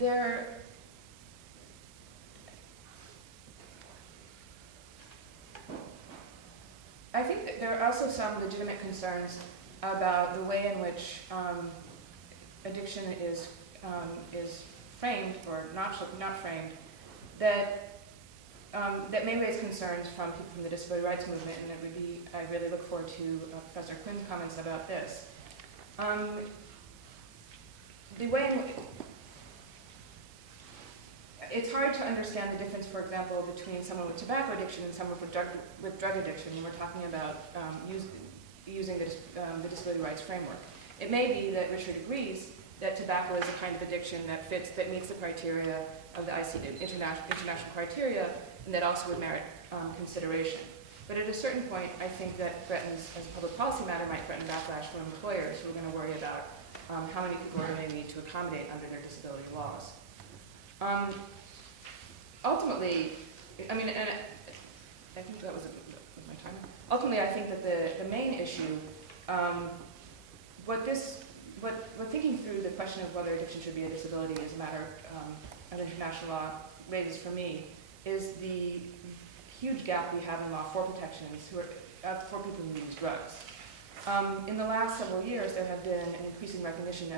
I think that there are also some legitimate concerns about the way in which addiction is framed or not framed that may raise concerns from people from the disability rights movement, and I really look forward to Professor Quinn's comments about this. The way in which it's hard to understand the difference, for example, between someone with tobacco addiction and someone with drug addiction when we're talking about using the disability rights framework. It may be that Richard agrees that tobacco is a kind of addiction that meets the criteria of the ICD, international criteria, and that also would merit consideration. But at a certain point, I think that threatens, as a public policy matter, might threaten backlash from employers who are going to worry about how many people are going to need to accommodate under their disability laws. Ultimately, I mean, and I think that was my time. Ultimately, I think that the main issue, what thinking through the question of whether addiction should be a disability as a matter of international law raises for me is the huge gap we have in law for protections for people who use drugs. In the last several years, there have been an increasing recognition,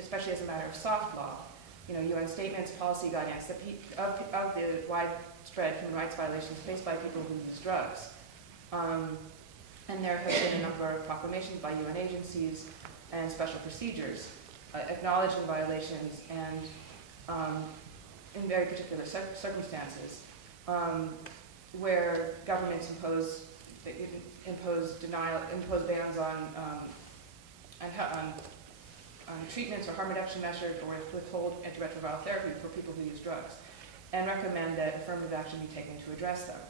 especially as a matter of soft law, UN statements, policy guidance of the widespread human rights violations faced by people who use drugs. And there have been a number of proclamations by UN agencies and special procedures acknowledging violations and in very particular circumstances where governments impose bans on treatments or harm reduction measures or withhold antiretroviral therapy for people who use drugs, and recommend that affirmative action be taken to address them.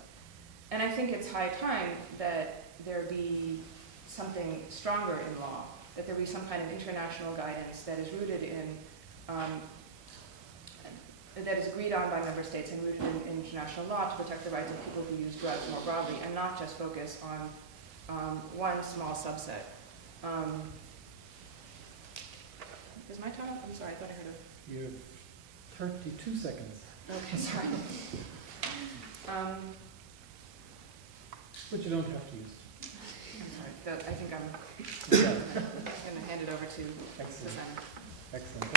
And I think it's high time that there be something stronger in law, that there be some kind of international guidance that is rooted in, that is agreed on by member states and rooted in international law to protect the rights of people who use drugs more broadly, and not just focus on one small subset. Is my time up? I'm sorry, I thought I heard a... You have 32 seconds. Okay, sorry. But you don't have to use. I'm sorry, I think I'm going to hand it over to Excellent. Simon. Excellent.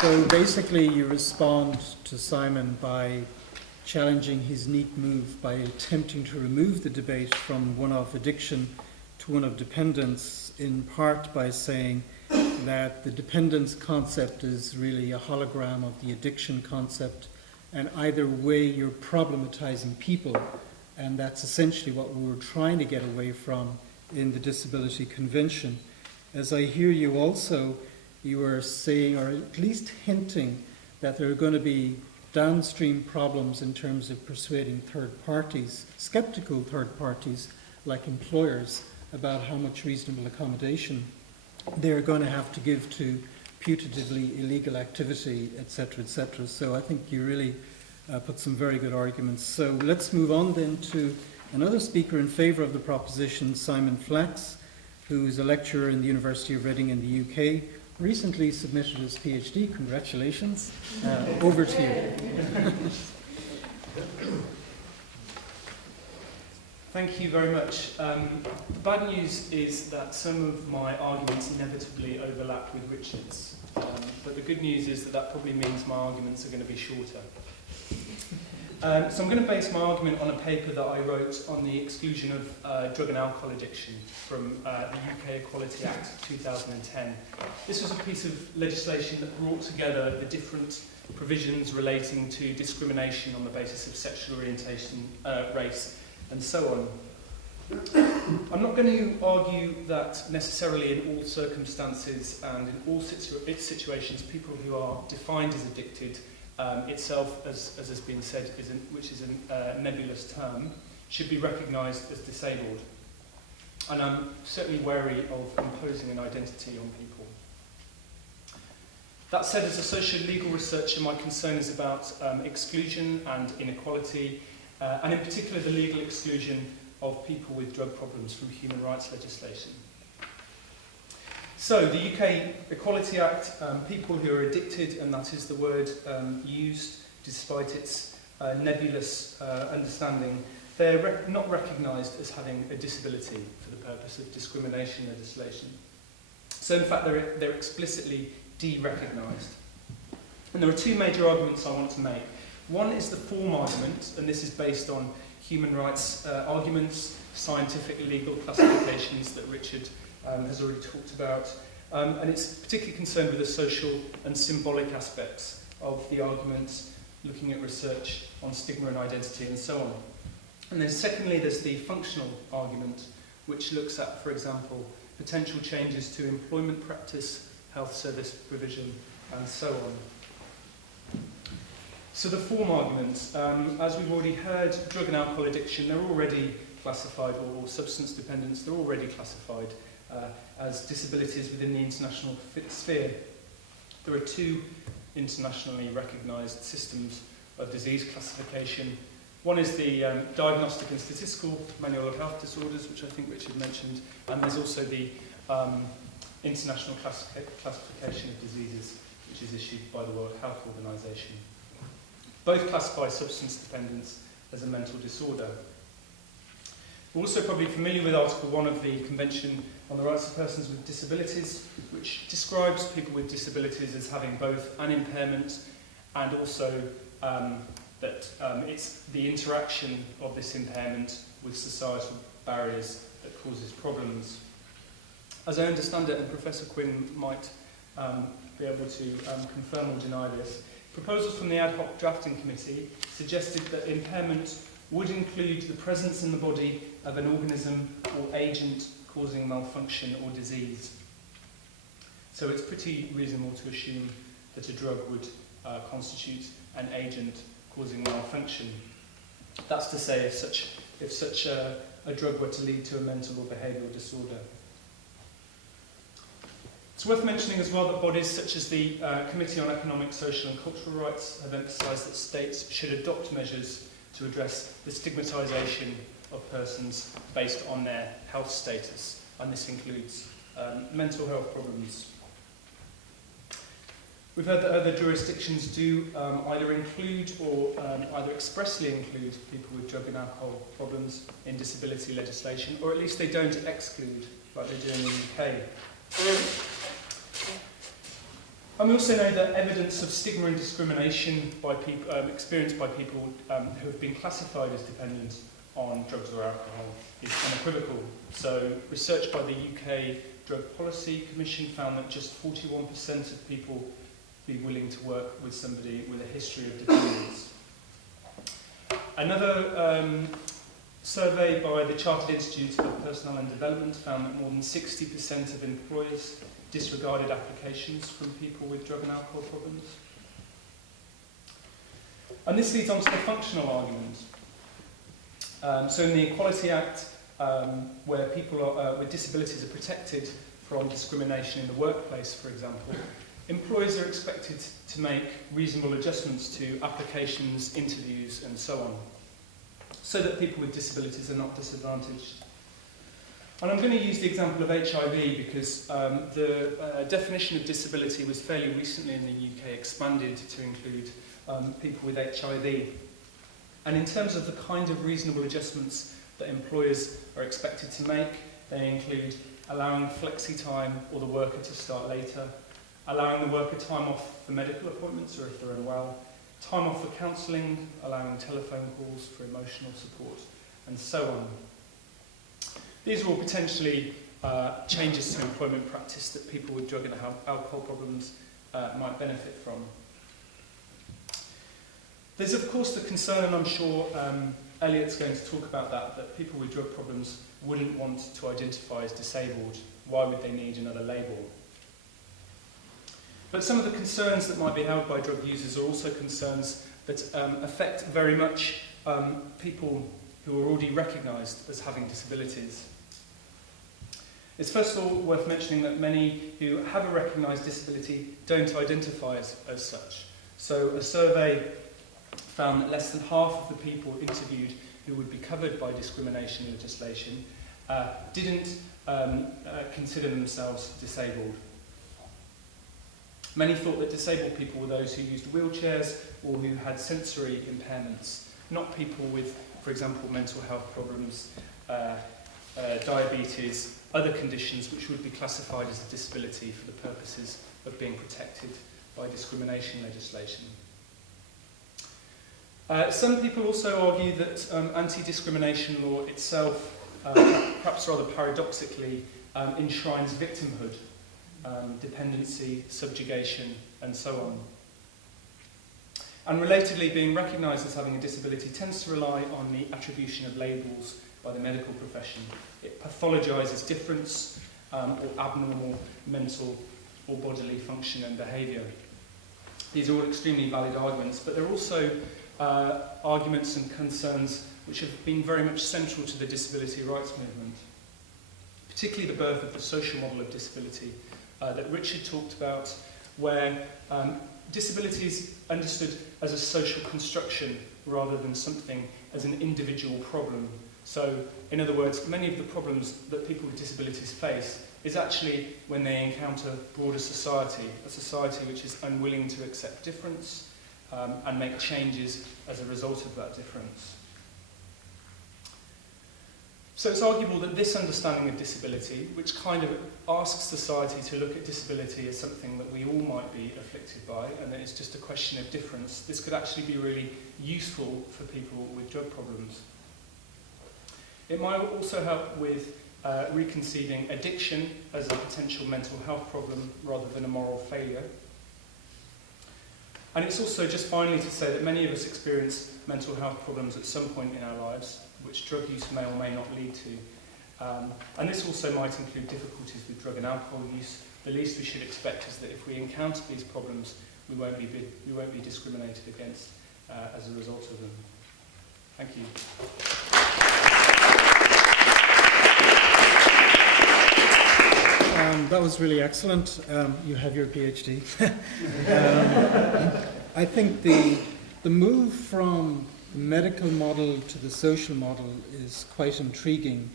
So basically you respond to Simon by challenging his neat move by attempting to remove the debate from one of addiction to one of dependence, in part by saying that the dependence concept is really a hologram of the addiction concept, and either way you're problematizing people, and that's essentially what we were trying to get away from in the Disability Convention. As I hear you also, you were saying, or at least hinting, that there are going to be downstream problems in terms of persuading third parties, skeptical third parties like employers, about how much reasonable accommodation they're going to have to give to putatively illegal activity, etc., etc. So I think you really put some very good arguments. So let's move on then to another speaker in favour of the proposition, Simon Flax, who's a lecturer in the University of Reading in the UK, recently submitted his PhD. Congratulations. Over to you. Thank you very much. The bad news is that some of my arguments inevitably overlap with Richard's. But the good news is that probably means my arguments are going to be shorter. So I'm going to base my argument on a paper that I wrote on the exclusion of drug and alcohol addiction from the UK Equality Act 2010. This was a piece of legislation that brought together the different provisions relating to discrimination on the basis of sexual orientation, race, and so on. I'm not going to argue that necessarily in all circumstances and in all situations people who are defined as addicted itself, as has been said, which is a nebulous term, should be recognised as disabled. And I'm certainly wary of imposing an identity on people. That said, as a social legal researcher, my concern is about exclusion and inequality, and in particular the legal exclusion of people with drug problems from human rights legislation. So, the UK Equality Act, people who are addicted, and that is the word used despite its nebulous understanding, they're not recognised as having a disability for the purpose of discrimination legislation. So, in fact, they're explicitly de-recognised. And there are two major arguments I want to make. One is the form argument, and this is based on human rights arguments, scientific legal classifications that Richard has already talked about, and it's particularly concerned with the social and symbolic aspects of the arguments, looking at research on stigma and identity and so on. And then secondly, there's the functional argument, which looks at, for example, potential changes to employment practice, health service provision, and so on. So the form arguments, as we've already heard, drug and alcohol addiction, they're already classified, or substance dependence, they're already classified as disabilities within the international sphere. There are two internationally recognised systems of disease classification. One is the Diagnostic and Statistical Manual of Health Disorders, which I think Richard mentioned, and there's also the International Classification of Diseases, which is issued by the World Health Organization. Both classify substance dependence as a mental disorder. We're also probably familiar with Article 1 of the Convention on the Rights of Persons with Disabilities, which describes people with disabilities as having both an impairment and also that it's the interaction of this impairment with societal barriers that causes problems. As I understand it, and Professor Quinn might be able to confirm or deny this, proposals from the Ad Hoc Drafting Committee suggested that impairment would include the presence in the body of an organism or agent causing malfunction or disease. So it's pretty reasonable to assume that a drug would constitute an agent causing malfunction. That's to say, if such a drug were to lead to a mental or behavioural disorder. It's worth mentioning as well that bodies such as the Committee on Economic, Social and Cultural Rights have emphasised that states should adopt measures to address the stigmatisation of persons based on their health status, and this includes mental health problems. We've heard that other jurisdictions do either include or either expressly include people with drug and alcohol problems in disability legislation, or at least they don't exclude, like they do in the UK. And we also know that evidence of stigma and discrimination by people, experienced by people who have been classified as dependent on drugs or alcohol is unequivocal. So research by the UK Drug Policy Commission found that just 41% of people be willing to work with somebody with a history of dependence. Another survey by the Chartered Institute of Personnel and Development found that more than 60% of employers disregarded applications from people with drug and alcohol problems. And this leads on to the functional argument. So in the Equality Act, where people with disabilities are protected from discrimination in the workplace, for example, employers are expected to make reasonable adjustments to applications, interviews, and so on, so that people with disabilities are not disadvantaged. And I'm going to use the example of HIV because the definition of disability was fairly recently in the UK expanded to include people with HIV. And in terms of the kind of reasonable adjustments that employers are expected to make, they include allowing flexi time or the worker to start later, allowing the worker time off for medical appointments or if they're unwell, time off for counselling, allowing telephone calls for emotional support, and so on. These are all potentially changes to employment practice that people with drug and alcohol problems might benefit from. There's of course the concern, and I'm sure Elliot's going to talk about that people with drug problems wouldn't want to identify as disabled. Why would they need another label? But some of the concerns that might be held by drug users are also concerns that affect very much people who are already recognised as having disabilities. It's first of all worth mentioning that many who have a recognised disability don't identify as such. So a survey found that less than half of the people interviewed who would be covered by discrimination legislation didn't consider themselves disabled. Many thought that disabled people were those who used wheelchairs or who had sensory impairments, not people with, for example, mental health problems, diabetes, other conditions which would be classified as a disability for the purposes of being protected by discrimination legislation. Some people also argue that anti-discrimination law itself, perhaps rather paradoxically, enshrines victimhood, dependency, subjugation, and so on. And relatedly, being recognised as having a disability tends to rely on the attribution of labels by the medical profession. It pathologises difference or abnormal mental or bodily function and behaviour. These are all extremely valid arguments, but they're also arguments and concerns which have been very much central to the disability rights movement, particularly the birth of the social model of disability that Richard talked about, where disability is understood as a social construction rather than something as an individual problem. So, in other words, many of the problems that people with disabilities face is actually when they encounter broader society, a society which is unwilling to accept difference and make changes as a result of that difference. So it's arguable that this understanding of disability, which kind of asks society to look at disability as something that we all might be afflicted by, and that it's just a question of difference, this could actually be really useful for people with drug problems. It might also help with reconceiving addiction as a potential mental health problem rather than a moral failure. And it's also just finally to say that many of us experience mental health problems at some point in our lives, which drug use may or may not lead to. And this also might include difficulties with drug and alcohol use. The least we should expect is that if we encounter these problems, we won't be discriminated against as a result of them. Thank you. That was really excellent. You have your PhD. I think the move from the medical model to the social model is quite intriguing.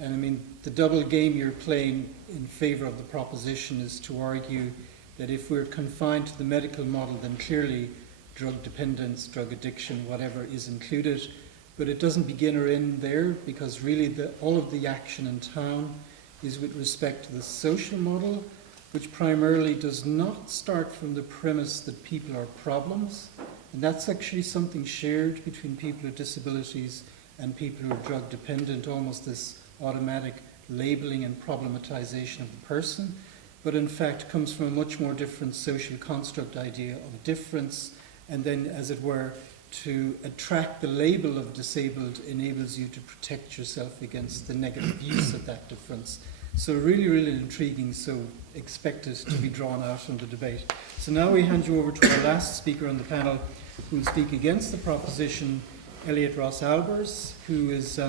And I mean, the double game you're playing in favour of the proposition is to argue that if we're confined to the medical model, then clearly drug dependence, drug addiction, whatever is included. But it doesn't begin or end there, because really all of the action in town is with respect to the social model, which primarily does not start from the premise that people are problems. And that's actually something shared between people with disabilities and people who are drug dependent, almost this automatic labelling and problematization of the person, but in fact comes from a much more different social construct idea of difference, and then, as it were, to attract the label of disabled enables you to protect yourself against the negative use of that difference. So really, really intriguing, so expect it to be drawn out in the debate. So now we hand you over to our last speaker on the panel, who will speak against the proposition, Elliot Ross-Albers, who is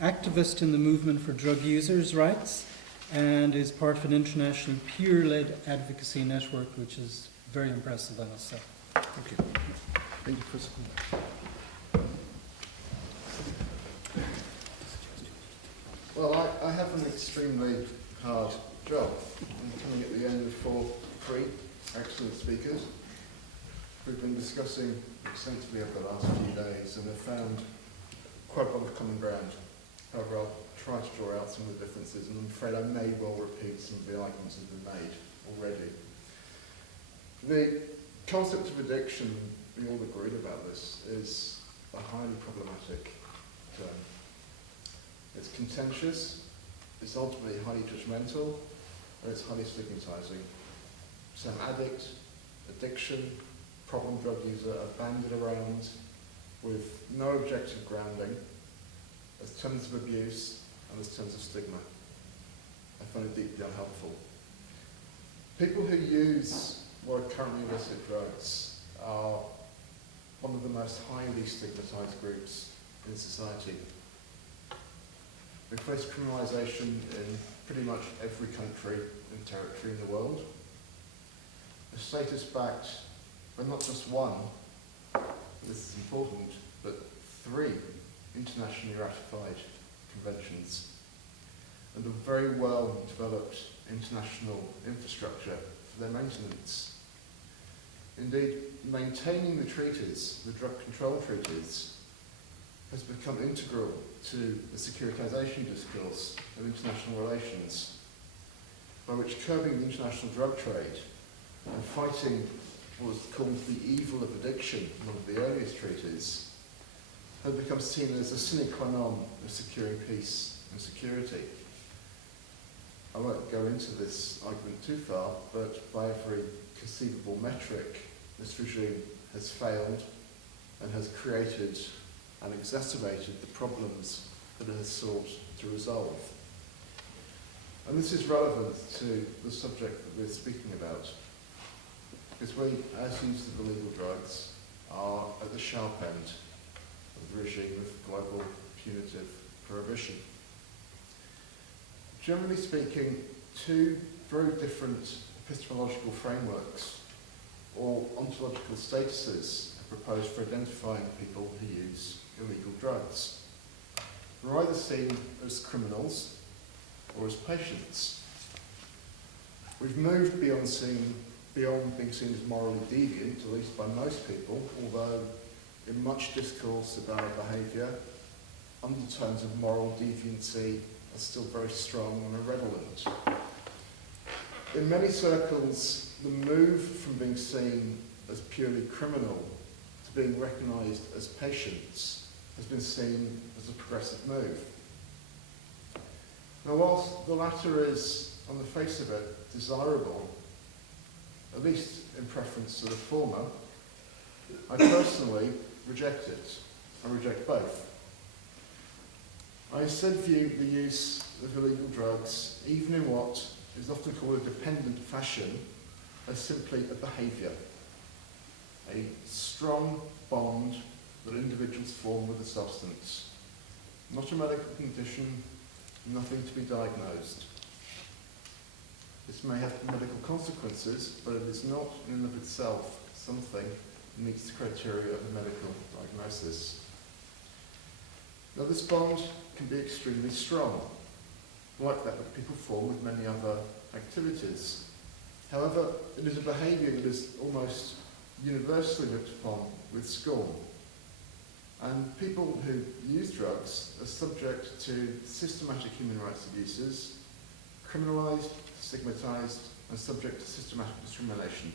activist in the movement for drug users' rights and is part of an international peer-led advocacy network, which is very impressive, I must say. Thank you. Thank you, Chris. Well, I have an extremely hard job. I'm coming at the end of three excellent speakers. We've been discussing extensively over the last few days and have found quite a lot of common ground. However, I'll try to draw out some of the differences, and I'm afraid I may well repeat some of the arguments that have been made already. The concept of addiction, we all agreed about this, is a highly problematic term. It's contentious, it's ultimately highly judgmental, and it's highly stigmatizing. So an addict, addiction, problem drug user are banded around with no objective grounding as terms of abuse and as terms of stigma. I find it deeply unhelpful. People who use what are currently illicit drugs are one of the most highly stigmatized groups in society. We face criminalisation in pretty much every country and territory in the world. A status-backed, but not just one, this is important, but 3 internationally ratified conventions. and a very well developed international infrastructure for their maintenance. Indeed, maintaining the treaties, the drug control treaties, has become integral to the securitization discourse of international relations, by which curbing the international drug trade and fighting what was called the evil of addiction, one of the earliest treaties, had become seen as a sine qua non of securing peace and security. I won't go into this argument too far, but by every conceivable metric, this regime has failed and has created and exacerbated the problems that it has sought to resolve. And this is relevant to the subject that we're speaking about, because we, as users of illegal drugs, are at the sharp end of the regime of global punitive prohibition. Generally speaking, two very different epistemological frameworks or ontological statuses are proposed for identifying people who use illegal drugs. We're either seen as criminals or as patients. We've moved beyond being seen as morally deviant, at least by most people, although in much discourse about our behaviour, undertones of moral deviancy are still very strong and are redolent. In many circles, the move from being seen as purely criminal to being recognised as patients has been seen as a progressive move. Now, whilst the latter is, on the face of it, desirable, at least in preference to the former, I personally reject it. I reject both. I instead view the use of illegal drugs, even in what is often called a dependent fashion, as simply a behaviour, a strong bond that individuals form with a substance. Not a medical condition, nothing to be diagnosed. This may have medical consequences, but it is not in and of itself something that meets the criteria of a medical diagnosis. Now, this bond can be extremely strong, like that people form with many other activities. However, it is a behaviour that is almost universally looked upon with scorn. And people who use drugs are subject to systematic human rights abuses, criminalised, stigmatised, and subject to systematic discrimination.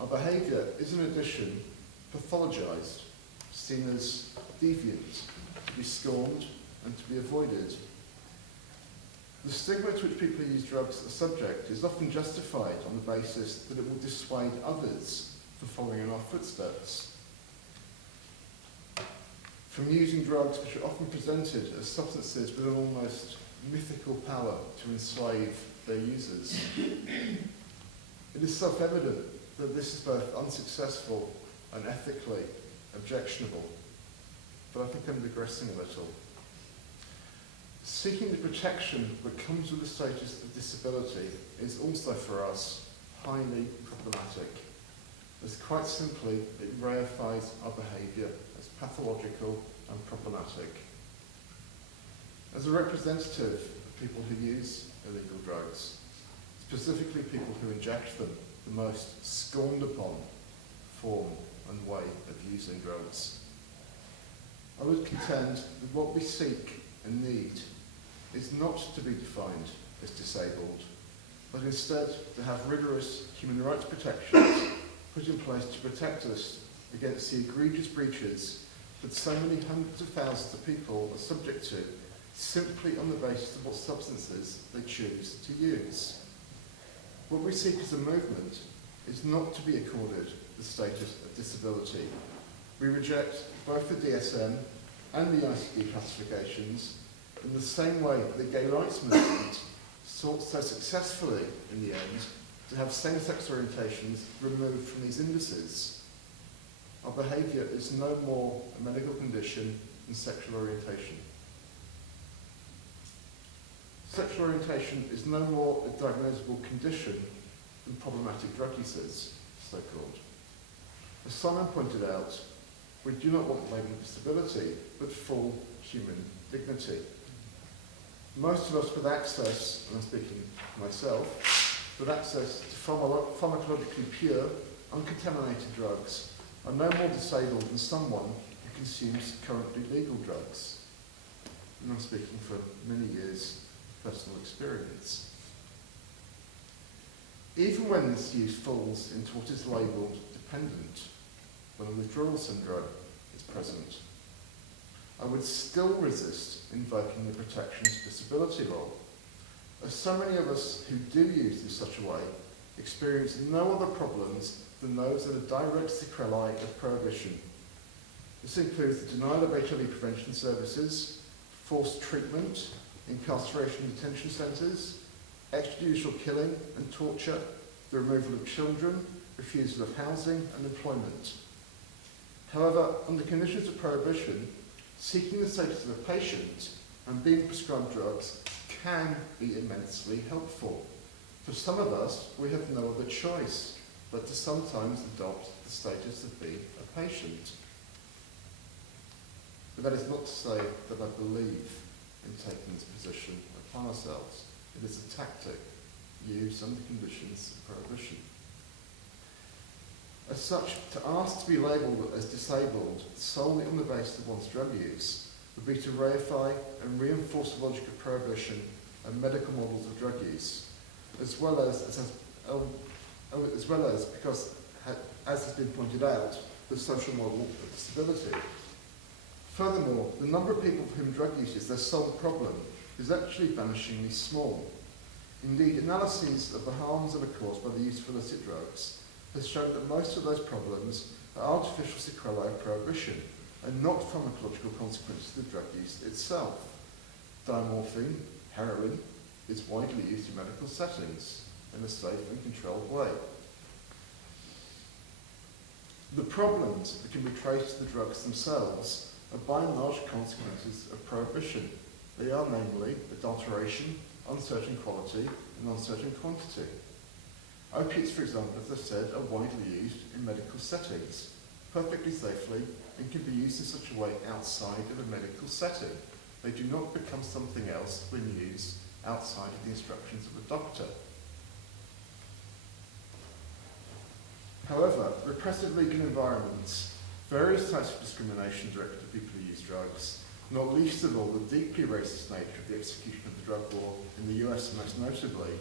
Our behaviour is, in addition, pathologised, seen as deviant, to be scorned and to be avoided. The stigma to which people who use drugs are subject is often justified on the basis that it will dissuade others from following in our footsteps. From using drugs which are often presented as substances with an almost mythical power to enslave their users. It is self-evident that this is both unsuccessful and ethically objectionable, but I think I'm digressing a little. Seeking the protection that comes with the status of disability is also for us highly problematic, as quite simply it reifies our behaviour as pathological and problematic. As a representative of people who use illegal drugs, specifically people who inject them, the most scorned upon form and way of using drugs, I would contend that what we seek and need is not to be defined as disabled, but instead to have rigorous human rights protections put in place to protect us against the egregious breaches that so many hundreds of thousands of people are subject to simply on the basis of what substances they choose to use. What we seek as a movement is not to be accorded the status of disability. We reject both the DSM and the ICD classifications in the same way that the gay rights movement sought so successfully in the end to have same-sex orientations removed from these indices. Our behaviour is no more a medical condition than sexual orientation. Sexual orientation is no more a diagnosable condition than problematic drug uses, so-called. As Simon pointed out, we do not want labeling disability, but full human dignity. Most of us with access, and I'm speaking for myself, with access to pharmacologically pure, uncontaminated drugs are no more disabled than someone who consumes currently legal drugs. And I'm speaking for many years of personal experience. Even when this use falls into what is labelled dependent, when a withdrawal syndrome is present, I would still resist invoking the protections of disability law, as so many of us who do use in such a way experience no other problems than those that are direct sequelae of prohibition. This includes the denial of HIV prevention services, forced treatment, incarceration in detention centres, extrajudicial killing and torture, the removal of children, refusal of housing and employment. However, under conditions of prohibition, seeking the status of a patient and being prescribed drugs can be immensely helpful. For some of us, we have no other choice but to sometimes adopt the status of being a patient. But that is not to say that I believe in taking this position upon ourselves. It is a tactic used under conditions of prohibition. As such, to ask to be labelled as disabled solely on the basis of one's drug use would be to reify and reinforce the logic of prohibition and medical models of drug use, as well as because, as has been pointed out, the social model of disability. Furthermore, the number of people for whom drug use is their sole problem is actually vanishingly small. Indeed, analyses of the harms that are caused by the use of illicit drugs has shown that most of those problems are artificial sequelae of prohibition and not pharmacological consequences of drug use itself. Diamorphine, heroin, is widely used in medical settings in a safe and controlled way. The problems that can be traced to the drugs themselves are by and large consequences of prohibition. They are namely adulteration, uncertain quality, and uncertain quantity. Opiates, for example, as I've said, are widely used in medical settings, perfectly safely, and can be used in such a way outside of a medical setting. They do not become something else when used outside of the instructions of a doctor. However, repressive legal environments, various types of discrimination directed at people who use drugs, not least of all the deeply racist nature of the execution of the drug law in the US most notably,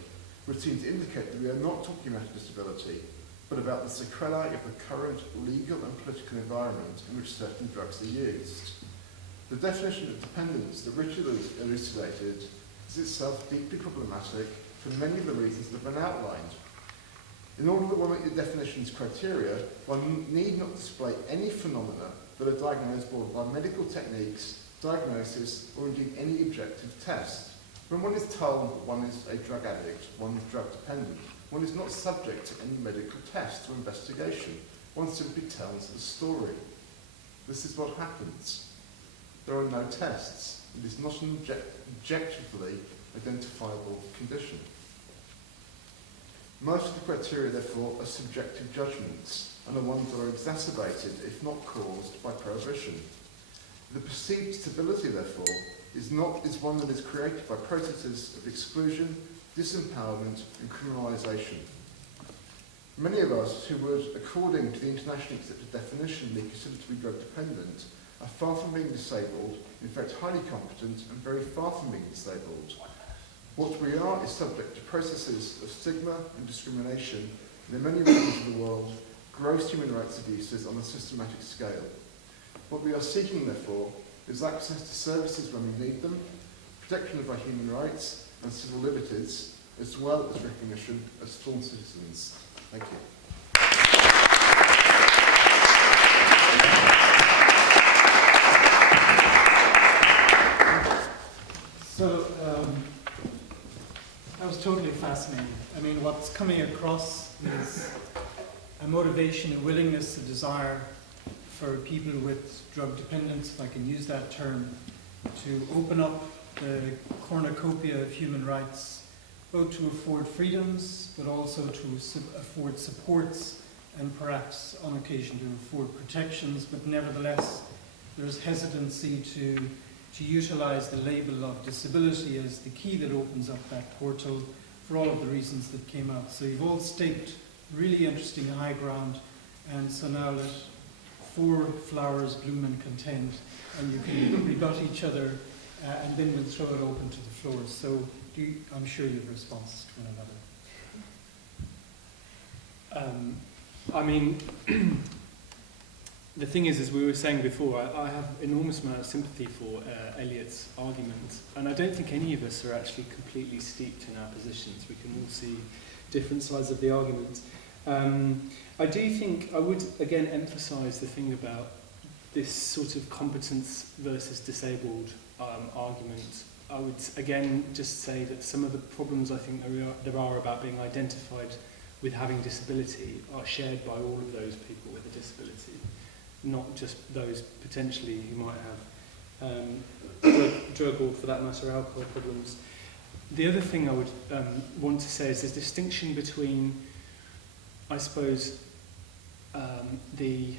would seem to indicate that we are not talking about a disability, but about the sequelae of the current legal and political environment in which certain drugs are used. The definition of dependence that Richard elucidated is itself deeply problematic for many of the reasons that have been outlined. In order that one meet the definition's criteria, one need not display any phenomena that are diagnosable by medical techniques, diagnosis, or indeed any objective test. When one is told one is a drug addict, one is drug dependent, one is not subject to any medical test or investigation. One simply tells a story. This is what happens. There are no tests. It is not an objectively identifiable condition. Most of the criteria, therefore, are subjective judgments and are ones that are exacerbated, if not caused, by prohibition. The perceived stability, therefore, is one that is created by processes of exclusion, disempowerment, and criminalisation. Many of us who would, according to the internationally accepted definition, be considered to be drug dependent, are far from being disabled, in fact highly competent and very far from being disabled. What we are is subject to processes of stigma and discrimination, and in many regions of the world, gross human rights abuses on a systematic scale. What we are seeking, therefore, is access to services when we need them, protection of our human rights and civil liberties, as well as recognition as full citizens. Thank you. So, that was totally fascinating. I mean, what's coming across is a motivation, a willingness, a desire for people with drug dependence, if I can use that term, to open up the cornucopia of human rights, both to afford freedoms, but also to afford supports, and perhaps on occasion to afford protections, but nevertheless there's hesitancy to to utilise the label of disability as the key that opens up that portal for all of the reasons that came out. So you've all staked really interesting high ground, and so now let 4 flowers bloom and contend, and you can rebut each other, and then we'll throw it open to the floor. So I'm sure you have responses to one another. I mean, the thing is, as we were saying before, I have enormous amount of sympathy for Elliot's argument, and I don't think any of us are actually completely steeped in our positions. We can all see different sides of the argument. I do think I would again emphasise the thing about this sort of competence versus disabled argument. I would again just say that some of the problems I think there are about being identified with having disability are shared by all of those people with a disability, not just those potentially who might have drug or, for that matter, alcohol problems. The other thing I would want to say is there's a distinction between, I suppose, the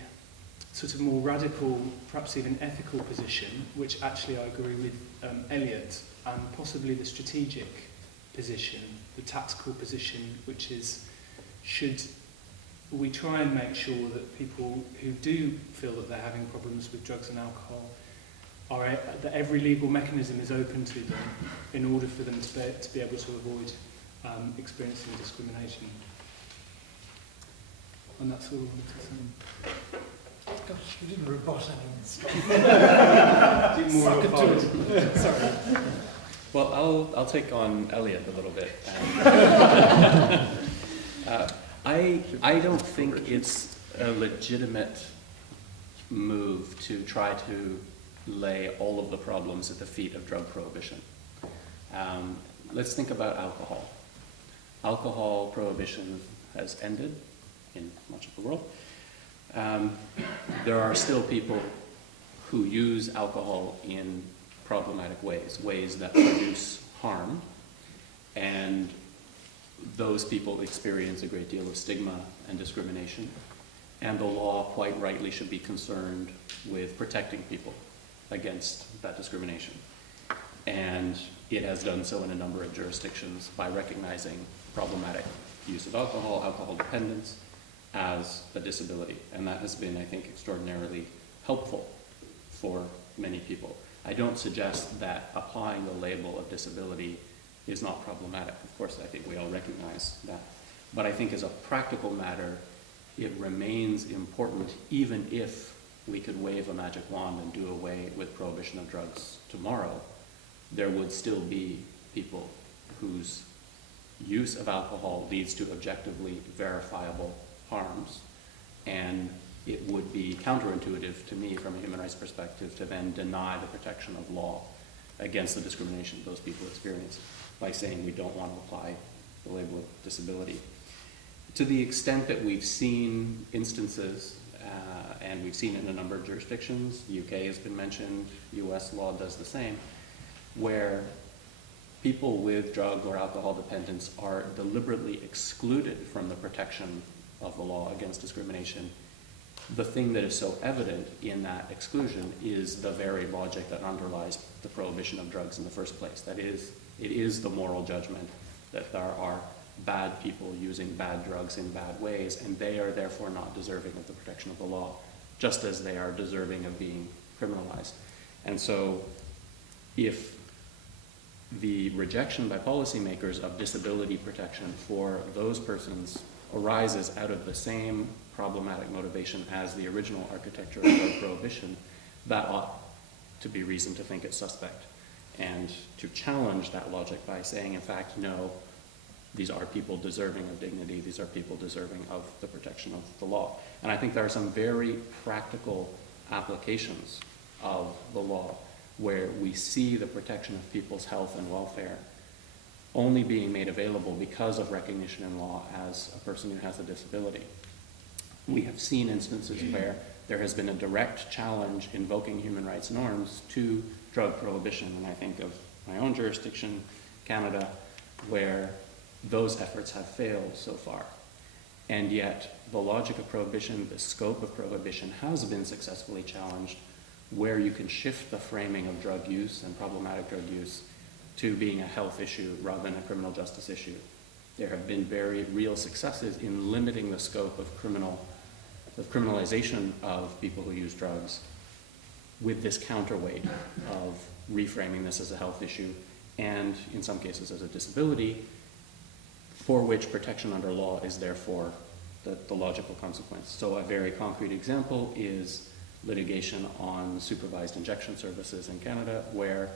sort of more radical, perhaps even ethical position, which actually I agree with Elliot, and possibly the strategic position, the tactical position, which is, should we try and make sure that people who do feel that they're having problems with drugs and alcohol, that every legal mechanism is open to them in order for them to be able to avoid experiencing discrimination. And that's all I wanted to say. Gosh, you didn't rebut anyone's stuff. Suck it to it. Sorry. Well, I'll take on Elliot a little bit. I don't think it's a legitimate move to try to lay all of the problems at the feet of drug prohibition. Let's think about alcohol. Alcohol prohibition has ended in much of the world. There are still people who use alcohol in problematic ways that produce harm, and those people experience a great deal of stigma and discrimination, and the law quite rightly should be concerned with protecting people against that discrimination. And it has done so in a number of jurisdictions by recognizing problematic use of alcohol, alcohol dependence, as a disability. And that has been, I think, extraordinarily helpful for many people. I don't suggest that applying the label of disability is not problematic. Of course, I think we all recognize that. But I think as a practical matter, it remains important, even if we could wave a magic wand and do away with prohibition of drugs tomorrow, there would still be people whose use of alcohol leads to objectively verifiable harms, and it would be counterintuitive to me from a human rights perspective to then deny the protection of law against the discrimination those people experience by saying we don't want to apply the label of disability. To the extent that we've seen instances, and we've seen it in a number of jurisdictions, UK has been mentioned, US law does the same, where people with drug or alcohol dependence are deliberately excluded from the protection of the law against discrimination. The thing that is so evident in that exclusion is the very logic that underlies the prohibition of drugs in the first place. That is, it is the moral judgment that there are bad people using bad drugs in bad ways, and they are therefore not deserving of the protection of the law, just as they are deserving of being criminalized. And so if the rejection by policymakers of disability protection for those persons arises out of the same problematic motivation as the original architecture of drug prohibition, that ought to be reason to think it's suspect, and to challenge that logic by saying, in fact, no, these are people deserving of dignity, these are people deserving of the protection of the law. And I think there are some very practical applications of the law where we see the protection of people's health and welfare only being made available because of recognition in law as a person who has a disability. We have seen instances where there has been a direct challenge invoking human rights norms to drug prohibition, and I think of my own jurisdiction, Canada, where those efforts have failed so far. And yet, the logic of prohibition, the scope of prohibition has been successfully challenged where you can shift the framing of drug use and problematic drug use to being a health issue rather than a criminal justice issue. There have been very real successes in limiting the scope of criminalization of people who use drugs with this counterweight of reframing this as a health issue and, in some cases, as a disability, for which protection under law is therefore the logical consequence. So a very concrete example is litigation on supervised injection services in Canada, where